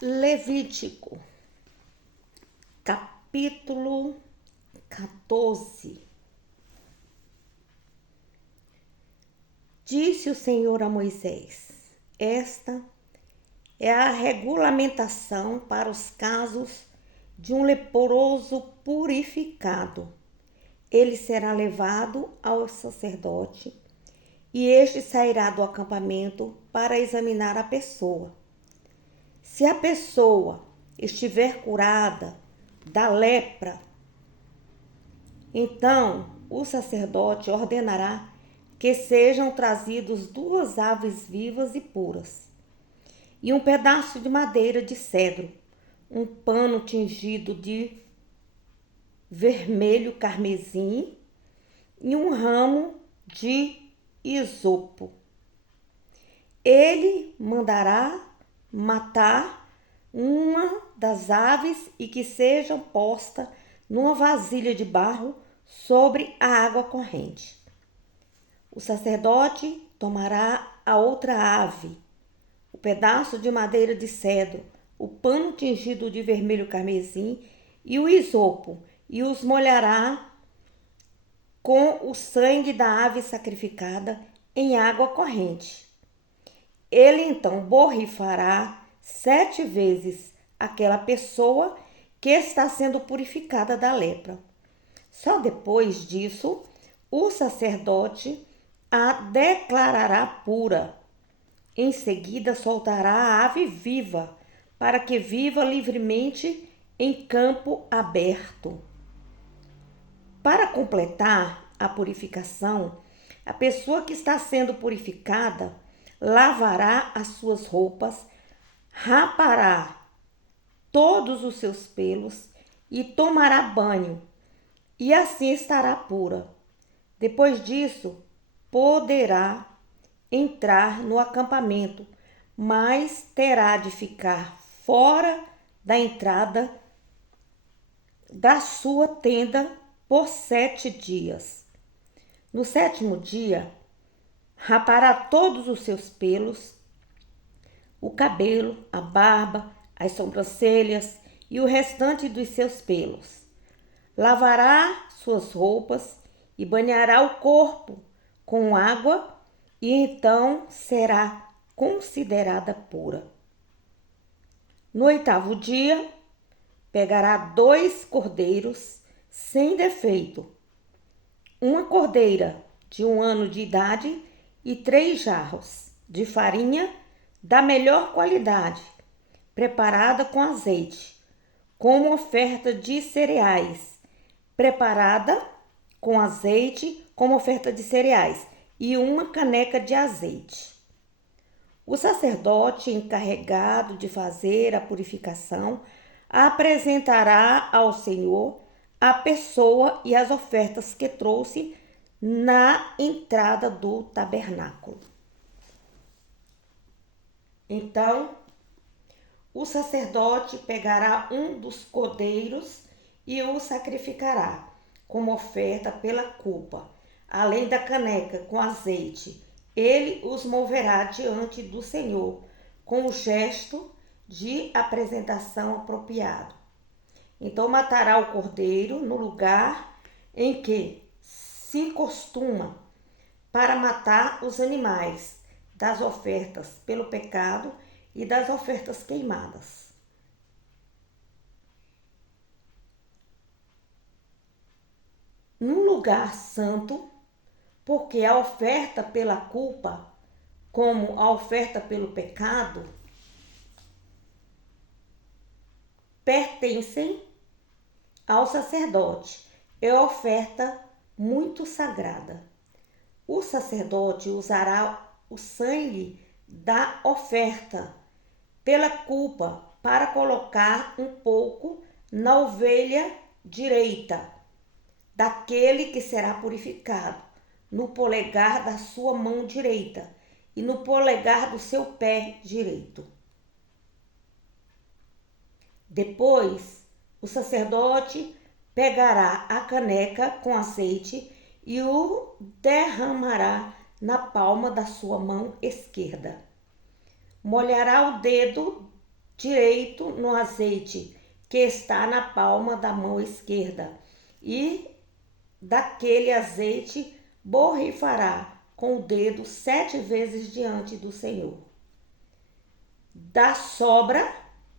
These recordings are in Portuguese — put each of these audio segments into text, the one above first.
Levítico, capítulo 14. Disse o Senhor a Moisés: esta é a regulamentação para os casos de um leproso purificado. Ele será levado ao sacerdote e este sairá do acampamento para examinar a pessoa. Se a pessoa estiver curada da lepra, então o sacerdote ordenará que sejam trazidos 2 aves vivas e puras, e um pedaço de madeira de cedro, um pano tingido de vermelho carmesim e um ramo de isopo. Ele mandará matar uma das aves e que seja posta numa vasilha de barro sobre a água corrente. O sacerdote tomará a outra ave, o pedaço de madeira de cedro, o pano tingido de vermelho carmesim e o isopo, e os molhará com o sangue da ave sacrificada em água corrente. Ele então borrifará 7 vezes aquela pessoa que está sendo purificada da lepra. Só depois disso, o sacerdote a declarará pura. Em seguida, soltará a ave viva, para que viva livremente em campo aberto. Para completar a purificação, a pessoa que está sendo purificada lavará as suas roupas, rapará todos os seus pelos e tomará banho, e assim estará pura. Depois disso, poderá entrar no acampamento, mas terá de ficar fora da entrada da sua tenda por 7 dias. No 7º dia, rapará todos os seus pelos, o cabelo, a barba, as sobrancelhas e o restante dos seus pelos. Lavará suas roupas e banhará o corpo com água e então será considerada pura. No 8º dia, pegará 2 cordeiros sem defeito, uma cordeira de 1 ano de idade e 3 jarros de farinha da melhor qualidade, preparada com azeite, como oferta de cereais, preparada com azeite como oferta de cereais, e uma caneca de azeite. O sacerdote encarregado de fazer a purificação apresentará ao Senhor a pessoa e as ofertas que trouxe na entrada do tabernáculo. Então, o sacerdote pegará um dos cordeiros e o sacrificará como oferta pela culpa, além da caneca com azeite. Ele os moverá diante do Senhor com o gesto de apresentação apropriado. Então matará o cordeiro no lugar em que se costuma para matar os animais das ofertas pelo pecado e das ofertas queimadas. Num lugar santo, porque a oferta pela culpa, como a oferta pelo pecado, pertencem ao sacerdote. É oferta muito sagrada. O sacerdote usará o sangue da oferta pela culpa para colocar um pouco na ovelha direita daquele que será purificado, no polegar da sua mão direita e no polegar do seu pé direito. Depois, o sacerdote pegará a caneca com azeite e o derramará na palma da sua mão esquerda. Molhará o dedo direito no azeite que está na palma da mão esquerda, e daquele azeite borrifará com o dedo 7 vezes diante do Senhor. Da sobra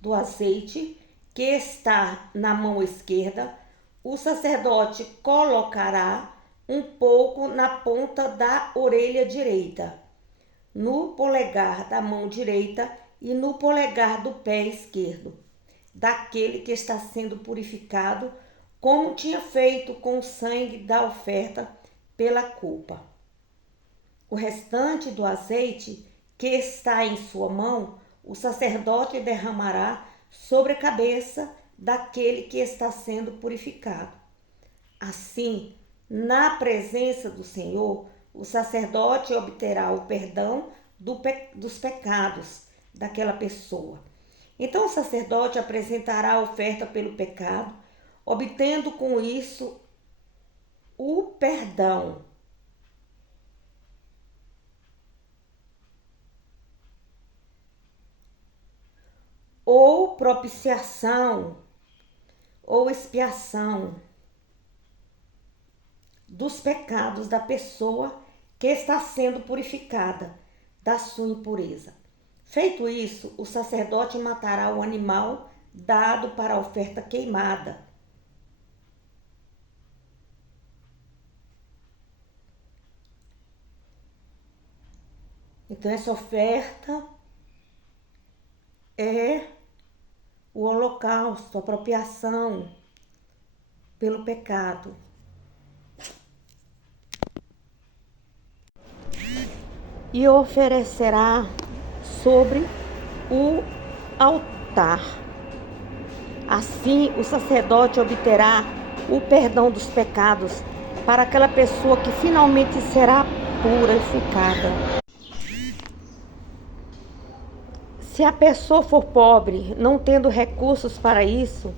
do azeite que está na mão esquerda, o sacerdote colocará um pouco na ponta da orelha direita, no polegar da mão direita e no polegar do pé esquerdo, daquele que está sendo purificado, como tinha feito com o sangue da oferta pela culpa. O restante do azeite que está em sua mão, o sacerdote derramará sobre a cabeça daquele que está sendo purificado. Assim, na presença do Senhor, o sacerdote obterá o perdão dos pecados daquela pessoa. Então o sacerdote apresentará a oferta pelo pecado, obtendo com isso o perdão. Ou propiciação, ou expiação dos pecados da pessoa que está sendo purificada da sua impureza. Feito isso, o sacerdote matará o animal dado para a oferta queimada. Então, essa oferta é o holocausto, a apropriação pelo pecado. E oferecerá sobre o altar. Assim, o sacerdote obterá o perdão dos pecados para aquela pessoa que finalmente será purificada. Se a pessoa for pobre, não tendo recursos para isso,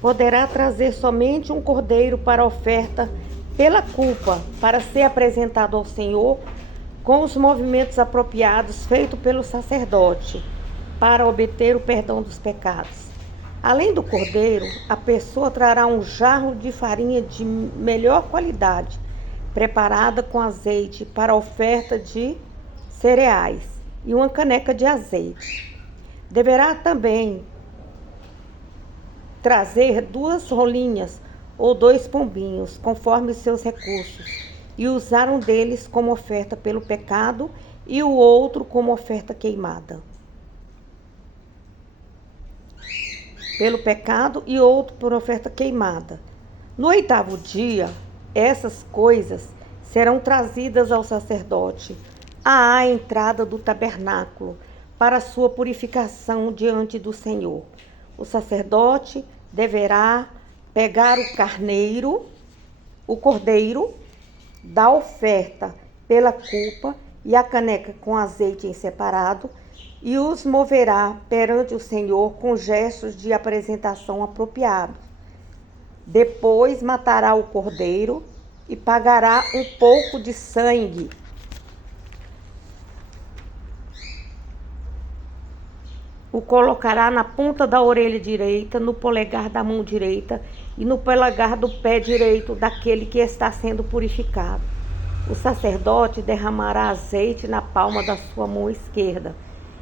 poderá trazer somente um cordeiro para a oferta pela culpa, para ser apresentado ao Senhor com os movimentos apropriados feitos pelo sacerdote, para obter o perdão dos pecados. Além do cordeiro, a pessoa trará um jarro de farinha de melhor qualidade, preparada com azeite para a oferta de cereais, e uma caneca de azeite. Deverá também trazer 2 rolinhas ou 2 pombinhos, conforme seus recursos, e usar um deles como oferta pelo pecado e o outro como oferta queimada. Pelo pecado e outro por oferta queimada. No 8º dia, essas coisas serão trazidas ao sacerdote à entrada do tabernáculo, para sua purificação diante do Senhor. O sacerdote deverá pegar o cordeiro da oferta pela culpa e a caneca com azeite em separado, e os moverá perante o Senhor com gestos de apresentação apropriados. Depois matará o cordeiro e pagará um pouco de sangue o colocará na ponta da orelha direita, no polegar da mão direita e no polegar do pé direito daquele que está sendo purificado. O sacerdote derramará azeite na palma da sua mão esquerda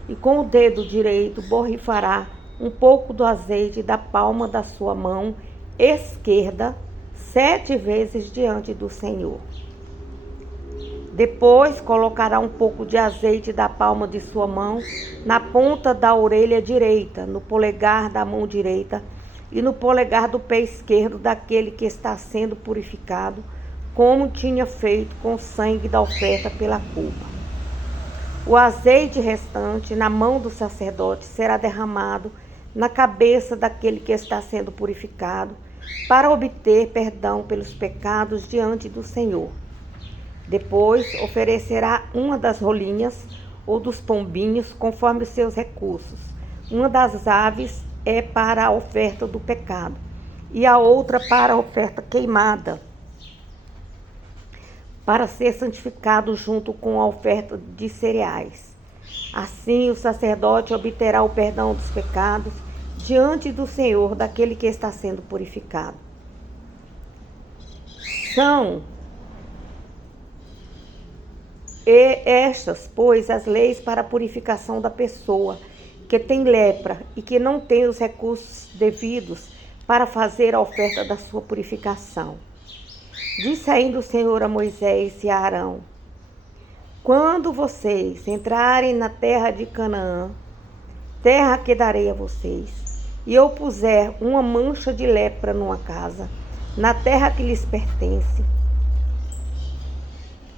e com o dedo direito borrifará um pouco do azeite da palma da sua mão esquerda 7 vezes diante do Senhor. Depois colocará um pouco de azeite da palma de sua mão na ponta da orelha direita, no polegar da mão direita e no polegar do pé esquerdo daquele que está sendo purificado, como tinha feito com o sangue da oferta pela culpa. O azeite restante na mão do sacerdote será derramado na cabeça daquele que está sendo purificado, para obter perdão pelos pecados diante do Senhor. Depois oferecerá uma das rolinhas ou dos pombinhos, conforme os seus recursos. Uma das aves é para a oferta do pecado e a outra para a oferta queimada, para ser santificado junto com a oferta de cereais. Assim o sacerdote obterá o perdão dos pecados diante do Senhor daquele que está sendo purificado. São estas, pois, as leis para a purificação da pessoa que tem lepra e que não tem os recursos devidos para fazer a oferta da sua purificação. Disse ainda o Senhor a Moisés e a Arão: quando vocês entrarem na terra de Canaã, terra que darei a vocês, e eu puser uma mancha de lepra numa casa, na terra que lhes pertence,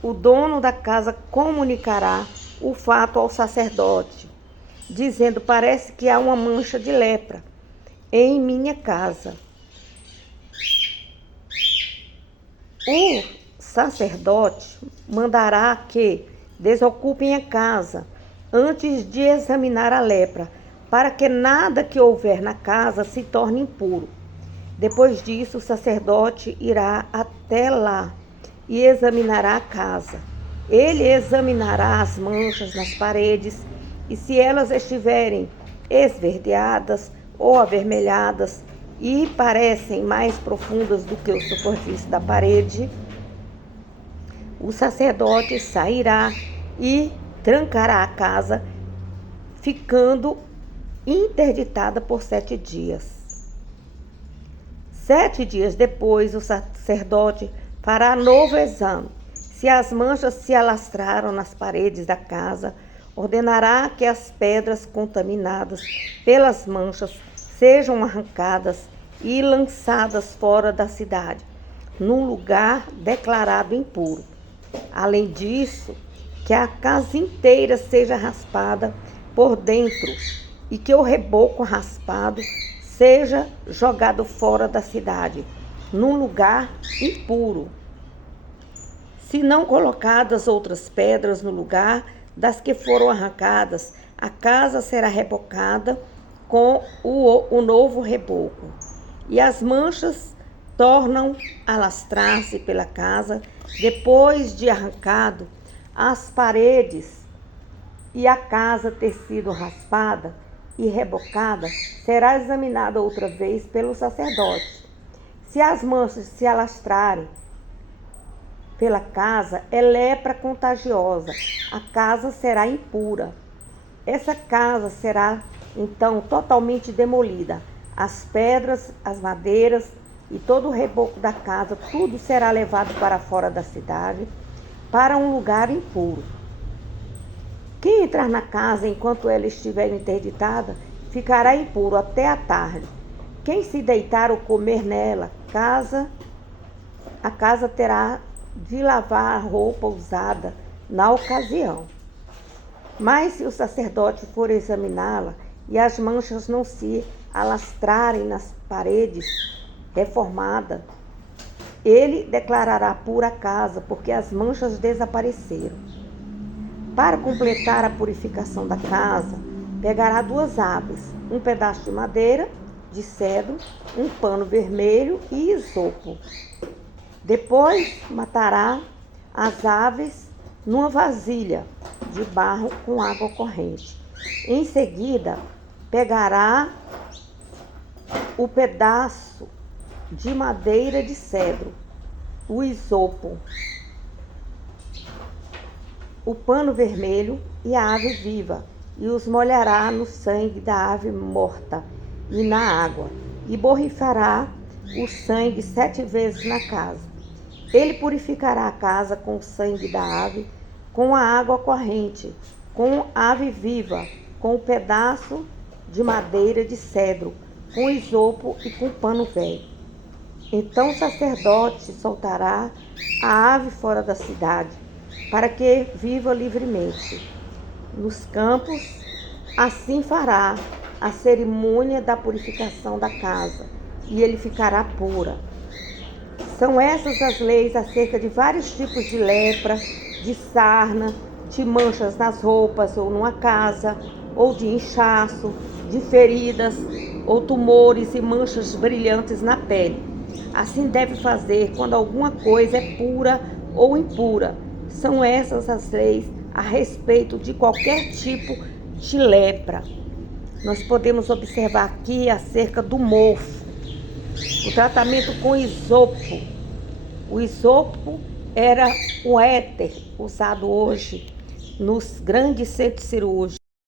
o dono da casa comunicará o fato ao sacerdote, dizendo: parece que há uma mancha de lepra em minha casa. O sacerdote mandará que desocupem a casa antes de examinar a lepra, para que nada que houver na casa se torne impuro. Depois disso, o sacerdote irá até lá e examinará a casa. Ele examinará as manchas nas paredes e, se elas estiverem esverdeadas ou avermelhadas e parecem mais profundas do que a superfície da parede, o sacerdote sairá e trancará a casa, ficando interditada por 7 dias. 7 dias depois, o sacerdote fará novo exame. Se as manchas se alastraram nas paredes da casa, ordenará que as pedras contaminadas pelas manchas sejam arrancadas e lançadas fora da cidade, num lugar declarado impuro. Além disso, que a casa inteira seja raspada por dentro e que o reboco raspado seja jogado fora da cidade, num lugar impuro. Se não colocadas outras pedras no lugar das que foram arrancadas, a casa será rebocada com o novo reboco. E as manchas tornam a lastrar-se pela casa depois de arrancado as paredes e a casa ter sido raspada e rebocada, será examinada outra vez pelo sacerdote. Se as manchas se alastrarem pela casa, é lepra contagiosa, a casa será impura. Essa casa será então totalmente demolida. As pedras, as madeiras e todo o reboco da casa, tudo será levado para fora da cidade, para um lugar impuro. Quem entrar na casa enquanto ela estiver interditada, ficará impuro até a tarde. Quem se deitar ou comer nela, a casa terá de lavar a roupa usada na ocasião. Mas se o sacerdote for examiná-la e as manchas não se alastrarem nas paredes reformadas, ele declarará pura a casa, porque as manchas desapareceram. Para completar a purificação da casa, pegará 2 aves, um pedaço de madeira, de cedro, um pano vermelho e isopo. Depois matará as aves numa vasilha de barro com água corrente. Em seguida, pegará o pedaço de madeira de cedro, o isopo, o pano vermelho e a ave viva, e os molhará no sangue da ave morta e na água, e borrifará o sangue 7 vezes na casa. Ele purificará a casa com o sangue da ave, com a água corrente, com a ave viva, com o pedaço de madeira de cedro, com o isopo e com o pano velho. Então o sacerdote soltará a ave fora da cidade, para que viva livremente nos campos. Assim fará a cerimônia da purificação da casa, e ele ficará pura. São essas as leis acerca de vários tipos de lepra, de sarna, de manchas nas roupas ou numa casa, ou de inchaço, de feridas ou tumores e manchas brilhantes na pele. Assim deve fazer quando alguma coisa é pura ou impura. São essas as leis a respeito de qualquer tipo de lepra. Nós podemos observar aqui acerca do mofo, o tratamento com isopo. O isopo era o éter usado hoje nos grandes centros cirúrgicos.